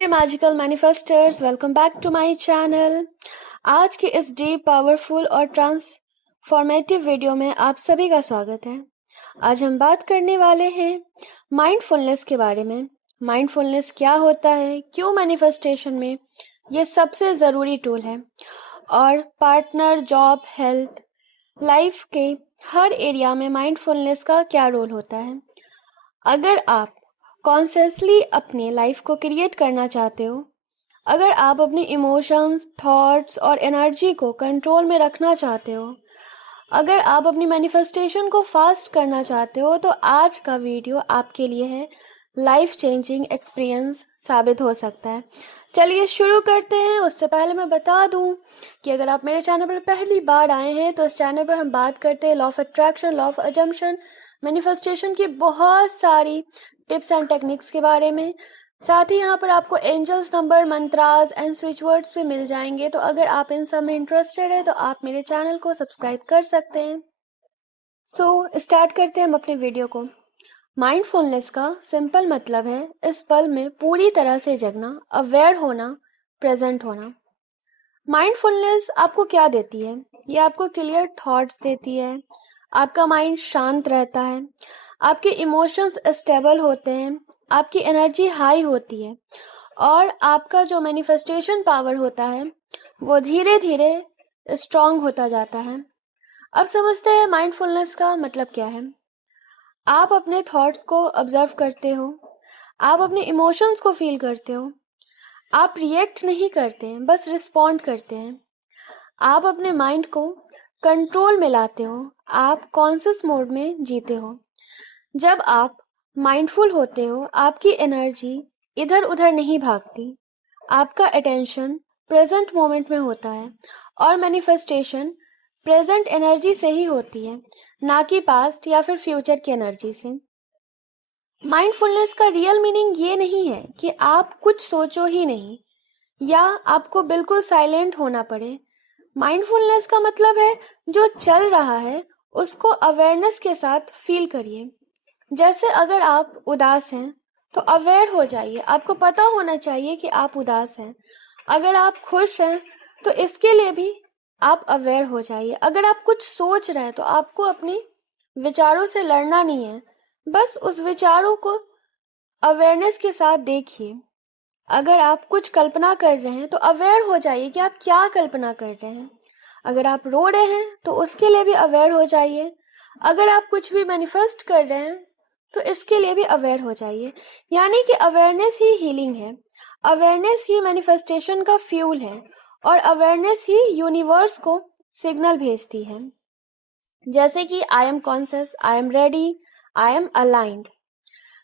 Magical manifesters, welcome back to my channel. आज के इस डीप, पावरफुल और ट्रांसफॉर्मेटिव वीडियो में आप सभी का स्वागत है। आज हम बात करने वाले हैं माइंडफुलनेस के बारे में। माइंडफुलनेस क्या होता है, क्यों मैनिफेस्टेशन में ये सबसे ज़रूरी टूल है, और पार्टनर, जॉब, हेल्थ, लाइफ के हर एरिया में माइंडफुलनेस का क्या रोल होता है। अगर आप कॉन्शियसली अपनी लाइफ को क्रिएट करना चाहते हो, अगर आप अपने इमोशंस, थॉट्स और एनर्जी को कंट्रोल में रखना चाहते हो, अगर आप अपनी मैनिफेस्टेशन को फास्ट करना चाहते हो, तो आज का वीडियो आपके लिए है। लाइफ चेंजिंग एक्सपीरियंस साबित हो सकता है। चलिए शुरू करते हैं। उससे पहले मैं बता दूं कि अगर आप मेरे चैनल पर पहली बार आए हैं तो इस चैनल पर हम बात करते हैं law of attraction, law of assumption, manifestation की बहुत सारी टिप्स एंड टेक्निक्स के बारे में। साथ ही यहाँ पर आपको angels number, mantras and switch words भी मिल जाएंगे। तो अगर आप इन सब में इंटरेस्टेड है तो आप मेरे चैनल को सब्सक्राइब कर सकते हैं। स्टार्ट करते हैं हम अपने वीडियो को। माइंडफुलनेस का सिंपल मतलब है इस पल में पूरी तरह से जगना, अवेयर होना, प्रेजेंट होना। माइंडफुलनेस आपको क्या देती है? ये आपको क्लियर थॉट्स देती है, आपका माइंड शांत रहता है, आपके इमोशंस स्टेबल होते हैं, आपकी एनर्जी हाई होती है, और आपका जो मैनिफेस्टेशन पावर होता है वो धीरे धीरे स्ट्रांग होता जाता है। अब समझते हैं माइंडफुलनेस का मतलब क्या है। आप अपने थॉट्स को ऑब्जर्व करते हो, आप अपने इमोशंस को फील करते हो, आप रिएक्ट नहीं करते हैं, बस रिस्पॉन्ड करते हैं। आप अपने माइंड को कंट्रोल में लाते हो, आप कॉन्शियस मोड में जीते हो। जब आप माइंडफुल होते हो, आपकी एनर्जी इधर उधर नहीं भागती, आपका अटेंशन प्रेजेंट मोमेंट में होता है, और मैनिफेस्टेशन प्रेजेंट एनर्जी से ही होती है, ना कि पास्ट या फिर फ्यूचर की एनर्जी से। माइंडफुलनेस का रियल मीनिंग ये नहीं है कि आप कुछ सोचो ही नहीं या आपको बिल्कुल साइलेंट होना पड़े। माइंडफुलनेस का मतलब है जो चल रहा है उसको अवेयरनेस के साथ फील करिए। जैसे अगर आप उदास हैं तो अवेयर हो जाइए, आपको पता होना चाहिए कि आप उदास हैं। अगर आप खुश हैं तो इसके लिए भी आप अवेयर हो जाइए। अगर आप कुछ सोच रहे हैं तो आपको अपने विचारों से लड़ना नहीं है, बस उस विचारों को अवेयरनेस के साथ देखिए। अगर आप कुछ कल्पना कर रहे हैं तो अवेयर हो जाइए कि आप क्या कल्पना कर रहे हैं। अगर आप रो रहे हैं तो उसके लिए भी अवेयर हो जाइए। अगर आप कुछ भी मैनिफेस्ट कर रहे हैं तो इसके लिए भी अवेयर हो जाइए। यानी कि अवेयरनेस ही हीलिंग है, अवेयरनेस ही मैनिफेस्टेशन का फ्यूल है, और अवेयरनेस ही यूनिवर्स को सिग्नल भेजती है, जैसे कि I am conscious, I am ready, I am aligned.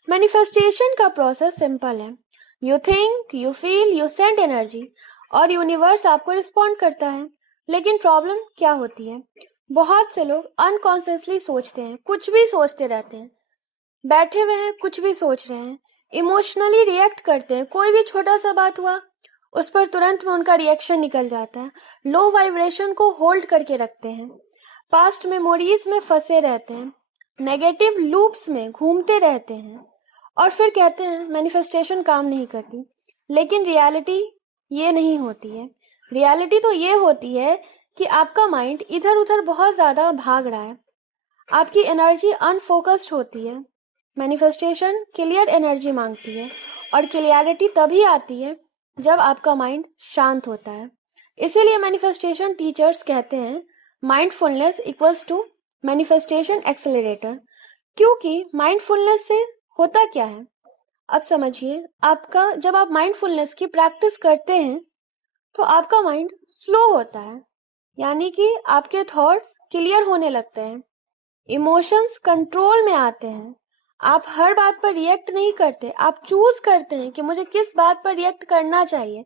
Manifestation का प्रोसेस सिंपल है। You think, you feel, you send energy, और यूनिवर्स आपको रिस्पॉन्ड करता है। लेकिन प्रॉब्लम क्या होती है? बहुत से लोग अनकॉन्शियसली सोचते हैं, कुछ भी सोचते रहते हैं, बैठे हुए हैं कुछ भी सोच रहे हैं, इमोशनली रिएक्ट करते हैं। कोई भी छोटा सा बात हुआ उस पर तुरंत में उनका रिएक्शन निकल जाता है। लो वाइब्रेशन को होल्ड करके रखते हैं, पास्ट मेमोरीज में फंसे रहते हैं, नेगेटिव लूप्स में घूमते रहते हैं, और फिर कहते हैं मैनिफेस्टेशन काम नहीं करती। लेकिन रियलिटी ये नहीं होती है। रियलिटी तो ये होती है कि आपका माइंड इधर उधर बहुत ज़्यादा भाग रहा है, आपकी एनर्जी अनफोकस्ड होती है। मैनिफेस्टेशन क्लियर एनर्जी मांगती है, और क्लियरिटी तभी आती है जब आपका माइंड शांत होता है। इसीलिए मैनिफेस्टेशन टीचर्स कहते हैं mindfulness equals to manifestation accelerator. क्योंकि माइंडफुलनेस से होता क्या है, अब समझिए। आपका जब आप माइंडफुलनेस की प्रैक्टिस करते हैं तो आपका माइंड स्लो होता है, यानी कि आपके थॉट्स क्लियर होने लगते हैं, इमोशंस कंट्रोल में आते हैं। आप हर बात पर रिएक्ट नहीं करते, आप चूज करते हैं कि मुझे किस बात पर रिएक्ट करना चाहिए।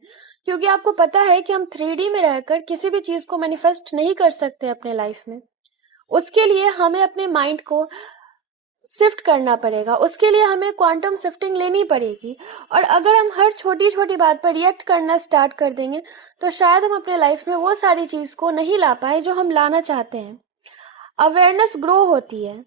क्योंकि आपको पता है कि हम 3D में रहकर किसी भी चीज को मैनिफेस्ट नहीं कर सकते अपने लाइफ में। उसके लिए हमें अपने माइंड को शिफ्ट करना पड़ेगा, उसके लिए हमें क्वांटम शिफ्टिंग लेनी पड़ेगी। और अगर हम हर छोटी छोटी बात पर रिएक्ट करना स्टार्ट कर देंगे तो शायद हम अपने लाइफ में वो सारी चीज को नहीं ला पाए जो हम लाना चाहते हैं। अवेयरनेस ग्रो होती है,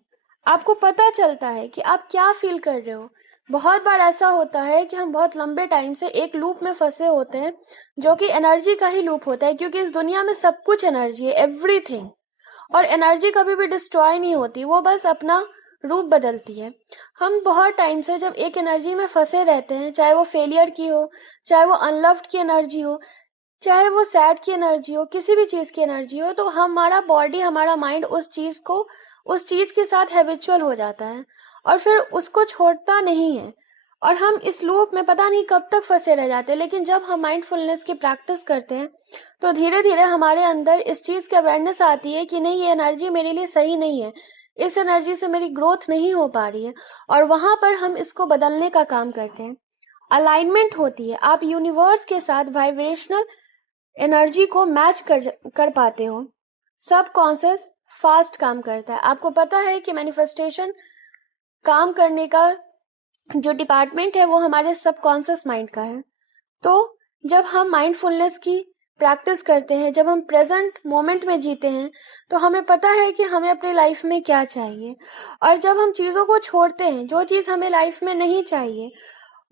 आपको पता चलता है कि आप क्या फील कर रहे हो, बहुत बार ऐसा होता है कि हम बहुत लंबे टाइम से एक लूप में फंसे होते हैं, जो कि एनर्जी का ही लूप होता है, क्योंकि इस दुनिया में सब कुछ एनर्जी है, एवरीथिंग। और एनर्जी कभी भी डिस्ट्रॉय नहीं होती, वो बस अपना रूप बदलती है। हम बहुत टाइम से जब एक एनर्जी में फंसे रहते हैं, चाहे वो फेलियर की हो, चाहे वो अनलव्ड की एनर्जी हो, चाहे वो सैड की एनर्जी हो, किसी भी चीज़ की एनर्जी हो, तो हमारा बॉडी, हमारा माइंड उस चीज़ के साथ हैबिचुअल हो जाता है और फिर उसको छोड़ता नहीं है। और हम इस लूप में पता नहीं कब तक फंसे रह जाते हैं। लेकिन जब हम माइंडफुलनेस की प्रैक्टिस करते हैं तो धीरे धीरे हमारे अंदर इस चीज़ की अवेयरनेस आती है कि नहीं, ये एनर्जी मेरे लिए सही नहीं है, इस एनर्जी से मेरी ग्रोथ नहीं हो पा रही है। और वहाँ पर हम इसको बदलने का काम करते हैं। अलाइनमेंट होती है, आप यूनिवर्स के साथ वाइब्रेशनल एनर्जी को मैच कर पाते हो। सब कॉन्शियस फास्ट काम करता है। आपको पता है कि मैनिफेस्टेशन काम करने का जो डिपार्टमेंट है वो हमारे सबकॉन्शियस माइंड का है। तो जब हम माइंडफुलनेस की प्रैक्टिस करते हैं, जब हम प्रेजेंट मोमेंट में जीते हैं, तो हमें पता है कि हमें अपनी लाइफ में क्या चाहिए। और जब हम चीज़ों को छोड़ते हैं, जो चीज़ हमें लाइफ में नहीं चाहिए,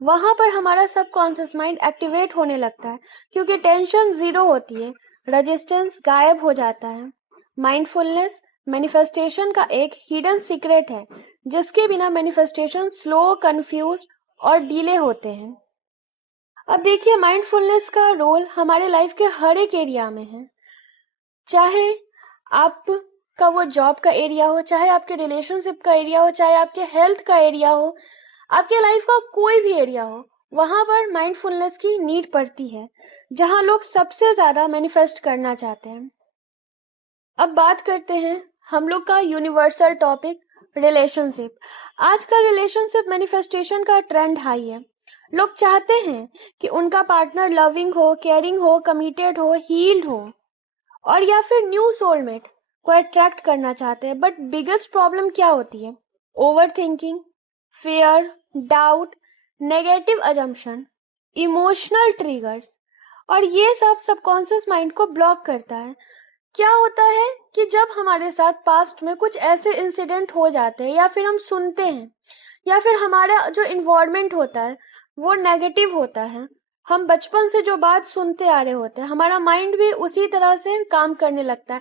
वहाँ पर हमारा सबकॉन्शियस माइंड एक्टिवेट होने लगता है, क्योंकि टेंशन जीरो होती है, रेजिस्टेंस गायब हो जाता है। माइंडफुलनेस मैनिफेस्टेशन का एक हिडन सीक्रेट है, जिसके बिना मैनिफेस्टेशन स्लो, कंफ्यूज और डिले होते हैं। अब देखिए, माइंडफुलनेस का रोल हमारे लाइफ के हर एक एरिया में है। चाहे आपका वो जॉब का एरिया हो, चाहे आपके रिलेशनशिप का एरिया हो, चाहे आपके हेल्थ का एरिया हो, आपके लाइफ का कोई भी एरिया हो, वहाँ पर माइंडफुलनेस की नीड पड़ती है, जहाँ लोग सबसे ज़्यादा मैनिफेस्ट करना चाहते हैं। अब बात करते हैं हम लोग का यूनिवर्सल टॉपिक, रिलेशनशिप। आजकल रिलेशनशिप मैनिफेस्टेशन का ट्रेंड हाई है। लोग चाहते हैं कि उनका पार्टनर लविंग हो, केयरिंग हो, कमिटेड हो, हील्ड हो, और या फिर न्यू सोलमेट को अट्रैक्ट करना चाहते हैं। बट बिगेस्ट प्रॉब्लम क्या होती है? Over thinking, fair, doubt, negative assumption, emotional triggers. और ये सब सबकॉन्शियस माइंड को ब्लॉक करता है। क्या होता है कि जब हमारे साथ पास्ट में कुछ ऐसे इंसिडेंट हो जाते हैं, या फिर हम सुनते हैं, या फिर हमारा जो इन्वायरमेंट होता है वो नेगेटिव होता है, हम बचपन से जो बात सुनते आ रहे होते हैं, हमारा माइंड भी उसी तरह से काम करने लगता है।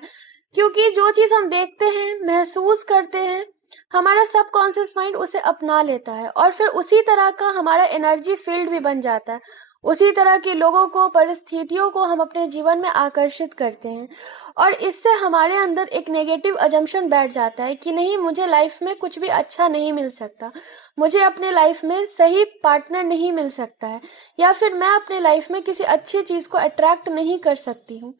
क्योंकि जो चीज़ हम देखते हैं, महसूस करते हैं, हमारा सबकॉन्शियस माइंड उसे अपना लेता है और फिर उसी तरह का हमारा एनर्जी फील्ड भी बन जाता है। उसी तरह के लोगों को, परिस्थितियों को हम अपने जीवन में आकर्षित करते हैं, और इससे हमारे अंदर एक नेगेटिव अजम्पशन बैठ जाता है कि नहीं, मुझे लाइफ में कुछ भी अच्छा नहीं मिल सकता, मुझे अपने लाइफ में सही पार्टनर नहीं मिल सकता है, या फिर मैं अपने लाइफ में किसी अच्छी चीज़ को अट्रैक्ट नहीं कर सकती हूँ।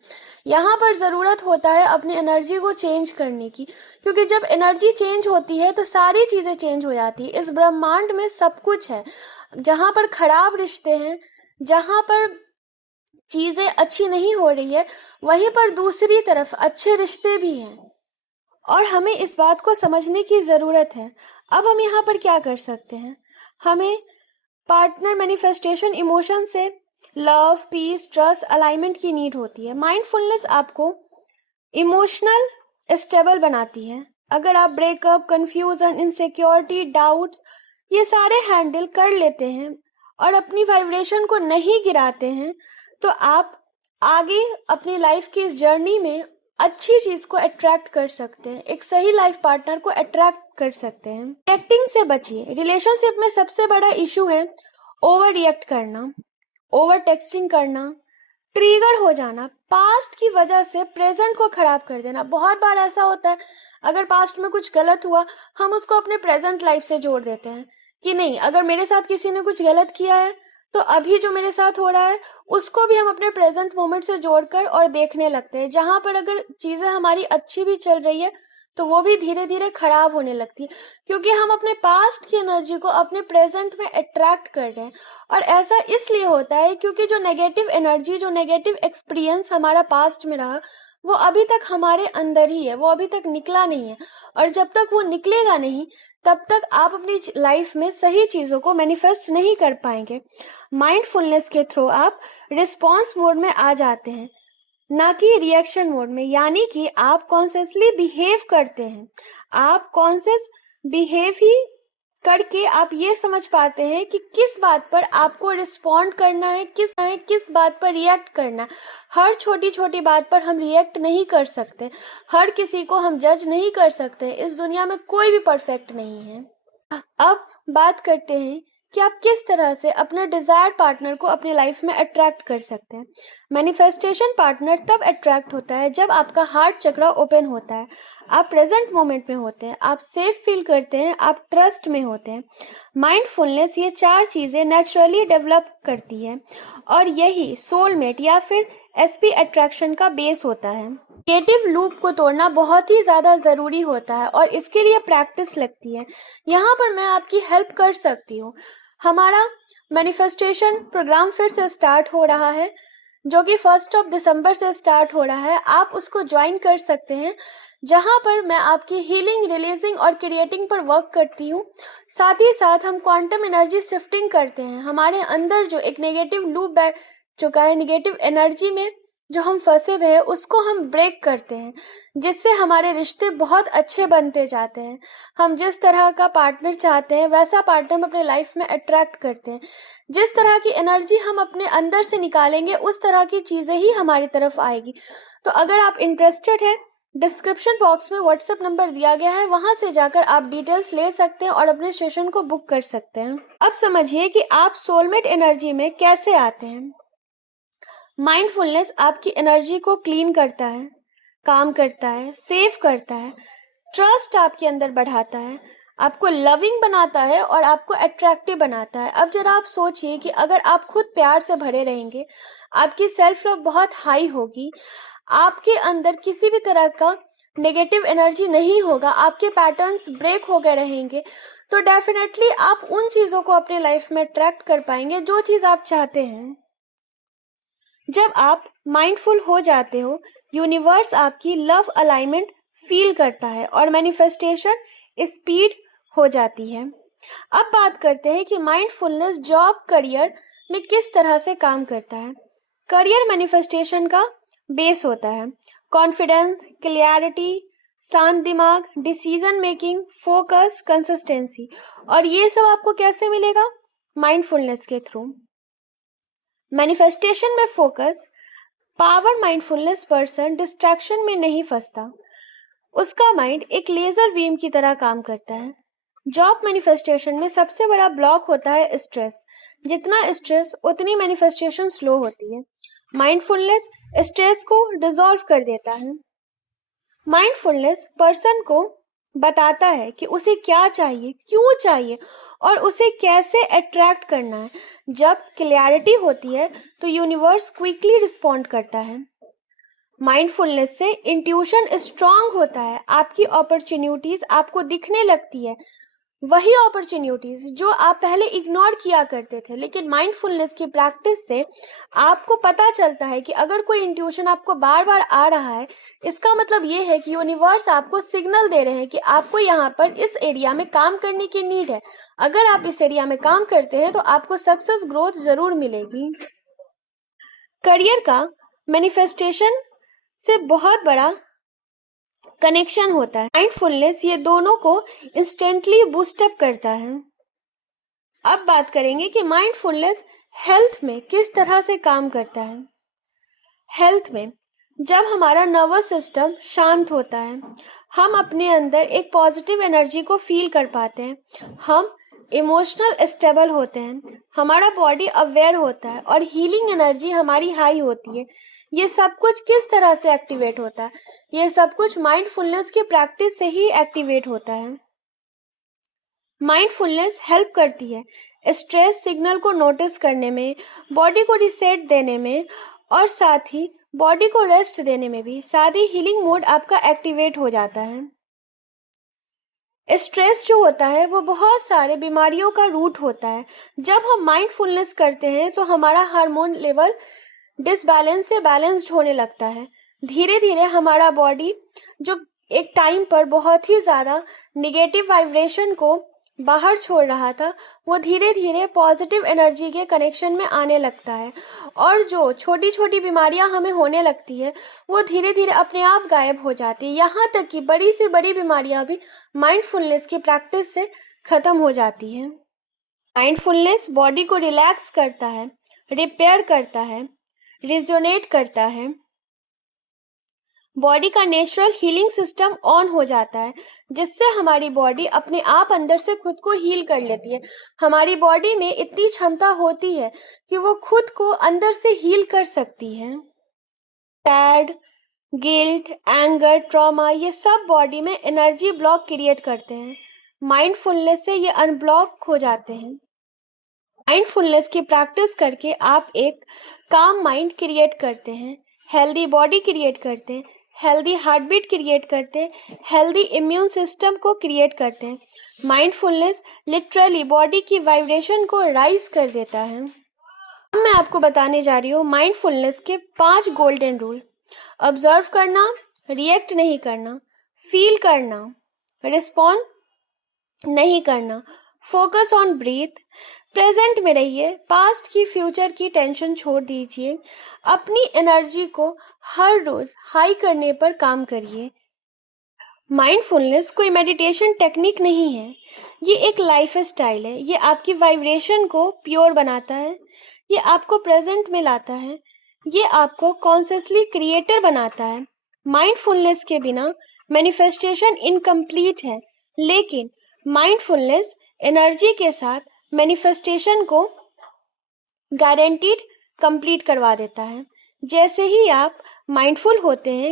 यहाँ पर ज़रूरत होता है अपनी एनर्जी को चेंज करने की, क्योंकि जब एनर्जी चेंज होती है तो सारी चीज़ें चेंज हो जाती है। इस ब्रह्मांड में सब कुछ है। जहाँ पर खराब रिश्ते हैं, जहाँ पर चीज़ें अच्छी नहीं हो रही है, वहीं पर दूसरी तरफ अच्छे रिश्ते भी हैं, और हमें इस बात को समझने की ज़रूरत है। अब हम यहाँ पर क्या कर सकते हैं? हमें पार्टनर मैनिफेस्टेशन इमोशन से लव, पीस, ट्रस्ट, अलाइनमेंट की नीड होती है। माइंडफुलनेस आपको इमोशनल स्टेबल बनाती है। अगर आप ब्रेकअप, कंफ्यूजन, इनसिक्योरिटी, डाउट्स, ये सारे हैंडल कर लेते हैं और अपनी वाइब्रेशन को नहीं गिराते हैं, तो आप आगे अपनी लाइफ की इस जर्नी में अच्छी चीज को अट्रैक्ट कर सकते हैं, एक सही लाइफ पार्टनर को अट्रैक्ट कर सकते हैं। रिएक्टिंग से बचिए। रिलेशनशिप में सबसे बड़ा इशू है ओवर रिएक्ट करना, ओवर टेक्सटिंग करना, ट्रिगर हो जाना, पास्ट की वजह से प्रेजेंट को खराब कर देना। बहुत बार ऐसा होता है, अगर पास्ट में कुछ गलत हुआ, हम उसको अपने प्रेजेंट लाइफ से जोड़ देते हैं कि नहीं, अगर मेरे साथ किसी ने कुछ गलत किया है तो अभी जो मेरे साथ हो रहा है उसको भी हम अपने प्रेजेंट मोमेंट से जोड़कर और देखने लगते हैं। जहां पर अगर चीजें हमारी अच्छी भी चल रही है तो वो भी धीरे धीरे खराब होने लगती है, क्योंकि हम अपने पास्ट की एनर्जी को अपने प्रेजेंट में अट्रैक्ट कर रहे हैं। और ऐसा इसलिए होता है क्योंकि जो नेगेटिव एनर्जी, जो नेगेटिव एक्सपीरियंस हमारा पास्ट में रहा, वो अभी तक हमारे अंदर ही है, वो अभी तक निकला नहीं है। और जब तक वो निकलेगा नहीं, तब तक आप अपनी लाइफ में सही चीज़ों को मैनिफेस्ट नहीं कर पाएंगे। माइंडफुलनेस के थ्रू आप रिस्पॉन्स मोड में आ जाते हैं, ना कि रिएक्शन मोड में। यानी कि आप कॉन्शियसली बिहेव करते हैं, आप कॉन्शियस बिहेव ही करके आप ये समझ पाते हैं कि किस बात पर आपको रिस्पॉन्ड करना है, किस बात पर रिएक्ट करना है। हर छोटी छोटी बात पर हम रिएक्ट नहीं कर सकते, हर किसी को हम जज नहीं कर सकते। इस दुनिया में कोई भी परफेक्ट नहीं है। अब बात करते हैं कि आप किस तरह से अपने डिजायर्ड पार्टनर को अपनी लाइफ में अट्रैक्ट कर सकते हैं। मैनिफेस्टेशन पार्टनर तब अट्रैक्ट होता है जब आपका हार्ट चक्र ओपन होता है, आप प्रेजेंट मोमेंट में होते हैं, आप सेफ फील करते हैं, आप ट्रस्ट में होते हैं। माइंडफुलनेस ये 4 चीज़ें नेचुरली डेवलप करती है और यही सोलमेट या फिर एसपी अट्रैक्शन का बेस होता है। नेगेटिव लूप को तोड़ना बहुत ही ज़्यादा ज़रूरी होता है और इसके लिए प्रैक्टिस लगती है। यहाँ पर मैं आपकी हेल्प कर सकती हूँ। हमारा मैनिफेस्टेशन प्रोग्राम फिर से स्टार्ट हो रहा है, जो कि 1 दिसंबर से स्टार्ट हो रहा है। आप उसको ज्वाइन कर सकते हैं, जहाँ पर मैं आपकी हीलिंग, रिलीजिंग और क्रिएटिंग पर वर्क करती हूँ। साथ ही साथ हम क्वांटम एनर्जी शिफ्टिंग करते हैं। हमारे अंदर जो एक नेगेटिव लूप बैठ चुका है, नेगेटिव एनर्जी में जो हम फंसे हुए हैं, उसको हम ब्रेक करते हैं, जिससे हमारे रिश्ते बहुत अच्छे बनते जाते हैं। हम जिस तरह का पार्टनर चाहते हैं वैसा पार्टनर हम अपने लाइफ में अट्रैक्ट करते हैं। जिस तरह की एनर्जी हम अपने अंदर से निकालेंगे उस तरह की चीज़ें ही हमारी तरफ आएगी। तो अगर आप इंटरेस्टेड हैं, डिस्क्रिप्शन बॉक्स में व्हाट्सएप नंबर दिया गया है, वहां से जाकर आप डिटेल्स ले सकते हैं और अपने सेशन को बुक कर सकते हैं। अब समझिए कि आप सोलमेट एनर्जी में कैसे आते हैं। माइंडफुलनेस आपकी एनर्जी को क्लीन करता है, काम करता है, सेव करता है, ट्रस्ट आपके अंदर बढ़ाता है, आपको लविंग बनाता है और आपको अट्रैक्टिव बनाता है। अब जरा आप सोचिए कि अगर आप खुद प्यार से भरे रहेंगे, आपकी सेल्फ लव बहुत हाई होगी, आपके अंदर किसी भी तरह का नेगेटिव एनर्जी नहीं होगा, आपके पैटर्न्स ब्रेक हो गए रहेंगे, तो डेफिनेटली आप उन चीज़ों को अपने लाइफ में अट्रैक्ट कर पाएंगे जो चीज़ आप चाहते हैं। जब आप माइंडफुल हो जाते हो, यूनिवर्स आपकी लव अलाइनमेंट फील करता है और मैनिफेस्टेशन स्पीड हो जाती है। अब बात करते हैं कि माइंडफुलनेस जॉब, करियर में किस तरह से काम करता है। करियर मैनिफेस्टेशन का बेस होता है। कॉन्फिडेंस, क्लैरिटी, शांत दिमाग, डिसीजन मेकिंग, फोकस, कंसिस्टेंसी, और ये सब आपको कैसे मिलेगा? माइंडफुलनेस के थ्रू। मैनिफेस्टेशन में focus, power mindfulness person distraction में नहीं फंसता, उसका माइंड एक लेजर बीम की तरह काम करता है। जॉब मैनिफेस्टेशन में सबसे बड़ा ब्लॉक होता है स्ट्रेस। जितना स्ट्रेस उतनी मैनिफेस्टेशन स्लो होती है। माइंडफुलनेस स्ट्रेस को डिसॉल्व कर देता है। माइंडफुलनेस पर्सन को बताता है कि उसे क्या चाहिए, क्यों चाहिए और उसे कैसे अट्रैक्ट करना है। जब क्लैरिटी होती है तो यूनिवर्स क्विकली रिस्पॉन्ड करता है। माइंडफुलनेस से इंट्यूशन स्ट्रांग होता है। आपकी अपॉर्चुनिटीज आपको दिखने लगती है, वही अपॉर्चुनिटीज जो आप पहले इग्नोर किया करते थे, लेकिन माइंडफुलनेस की प्रैक्टिस से आपको पता चलता है कि अगर कोई इंट्यूशन आपको बार बार आ रहा है, इसका मतलब ये है कि यूनिवर्स आपको सिग्नल दे रहे हैं कि आपको यहाँ पर इस एरिया में काम करने की नीड है। अगर आप इस एरिया में काम करते हैं तो आपको सक्सेस, ग्रोथ जरूर मिलेगी। करियर का मैनिफेस्टेशन से बहुत बड़ा कनेक्शन होता है। माइंडफुलनेस ये दोनों को इंस्टेंटली बूस्ट अप करता है। अब बात करेंगे कि माइंडफुलनेस हेल्थ में किस तरह से काम करता है। हेल्थ में जब हमारा नर्वस सिस्टम शांत होता है, हम अपने अंदर एक पॉजिटिव एनर्जी को फील कर पाते हैं, हम इमोशनल स्टेबल होते हैं, हमारा बॉडी अवेयर होता है और हीलिंग एनर्जी हमारी हाई होती है। ये सब कुछ किस तरह से एक्टिवेट होता है? ये सब कुछ माइंडफुलनेस की प्रैक्टिस से ही एक्टिवेट होता है। माइंडफुलनेस हेल्प करती है स्ट्रेस सिग्नल को नोटिस करने में, बॉडी को रिसेट देने में और साथ ही बॉडी को रेस्ट देने में भी। साथ ही हीलिंग मोड आपका एक्टिवेट हो जाता है। स्ट्रेस जो होता है वो बहुत सारे बीमारियों का रूट होता है। जब हम माइंडफुलनेस करते हैं तो हमारा हार्मोन लेवल डिसबैलेंस से बैलेंस्ड होने लगता है। धीरे धीरे हमारा बॉडी जो एक टाइम पर बहुत ही ज़्यादा नेगेटिव वाइब्रेशन को बाहर छोड़ रहा था, वो धीरे धीरे पॉजिटिव एनर्जी के कनेक्शन में आने लगता है और जो छोटी छोटी बीमारियां हमें होने लगती है वो धीरे धीरे अपने आप गायब हो जाती है। यहाँ तक कि बड़ी से बड़ी बीमारियां भी माइंडफुलनेस की प्रैक्टिस से खत्म हो जाती है। माइंडफुलनेस बॉडी को रिलैक्स करता है, रिपेयर करता है, रिजोनेट करता है। बॉडी का नेचुरल हीलिंग सिस्टम ऑन हो जाता है, जिससे हमारी बॉडी अपने आप अंदर से खुद को हील कर लेती है। हमारी बॉडी में इतनी क्षमता होती है कि वो खुद को अंदर से हील कर सकती है। सैड, गिल्ट, एंगर, ट्रॉमा, ये सब बॉडी में एनर्जी ब्लॉक क्रिएट करते हैं। माइंडफुलनेस से ये अनब्लॉक हो जाते हैं। माइंडफुलनेस की प्रैक्टिस करके आप एक काम माइंड क्रिएट करते हैं, हेल्दी बॉडी क्रिएट करते हैं, हेल्दी हार्ट बीट क्रिएट करते हैं, हेल्दी इम्यून सिस्टम को क्रिएट करते हैं। माइंडफुलनेस लिटरली बॉडी की वाइब्रेशन को राइज कर देता है। अब मैं आपको बताने जा रही हूँ माइंडफुलनेस के 5 गोल्डन रूल। ऑब्जर्व करना, रिएक्ट नहीं करना, फील करना, रिस्पॉन्ड नहीं करना, फोकस ऑन ब्रीथ, प्रेजेंट में रहिए, पास्ट की फ्यूचर की टेंशन छोड़ दीजिए, अपनी एनर्जी को हर रोज हाई करने पर काम करिए। माइंडफुलनेस कोई मेडिटेशन टेक्निक नहीं है, ये एक लाइफ स्टाइल है। ये आपकी वाइब्रेशन को प्योर बनाता है, ये आपको प्रेजेंट में लाता है, ये आपको कॉन्शियसली क्रिएटर बनाता है। माइंडफुलनेस के बिना मैनिफेस्टेशन इनकम्प्लीट है, लेकिन माइंडफुलनेस एनर्जी के साथ मैनिफेस्टेशन को गारंटीड कंप्लीट करवा देता है। जैसे ही आप माइंडफुल होते हैं,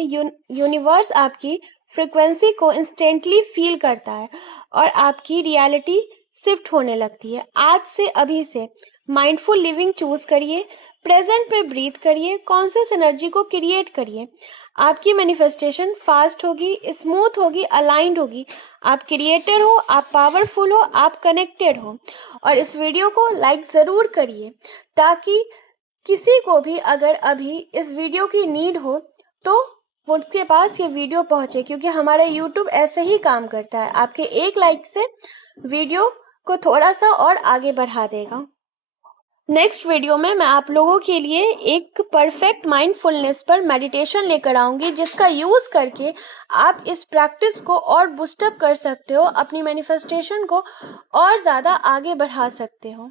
यूनिवर्स आपकी फ्रिक्वेंसी को इंस्टेंटली फील करता है और आपकी रियलिटी शिफ्ट होने लगती है। आज से, अभी से माइंडफुल लिविंग चूज करिए, प्रेजेंट में ब्रीथ करिए, कॉन्शियस एनर्जी को क्रिएट करिए। आपकी मैनिफेस्टेशन फास्ट होगी, स्मूथ होगी, अलाइंड होगी। आप क्रिएटर हो, आप पावरफुल हो, आप कनेक्टेड हो। और इस वीडियो को लाइक ज़रूर करिए, ताकि किसी को भी अगर अभी इस वीडियो की नीड हो तो वो उसके पास ये वीडियो पहुंचे, क्योंकि हमारा यूट्यूब ऐसे ही काम करता है। आपके एक लाइक से वीडियो को थोड़ा सा और आगे बढ़ा देगा। नेक्स्ट वीडियो में मैं आप लोगों के लिए एक परफेक्ट माइंडफुलनेस पर मेडिटेशन लेकर आऊँगी, जिसका यूज़ करके आप इस प्रैक्टिस को और बूस्टअप कर सकते हो, अपनी मैनिफेस्टेशन को और ज़्यादा आगे बढ़ा सकते हो।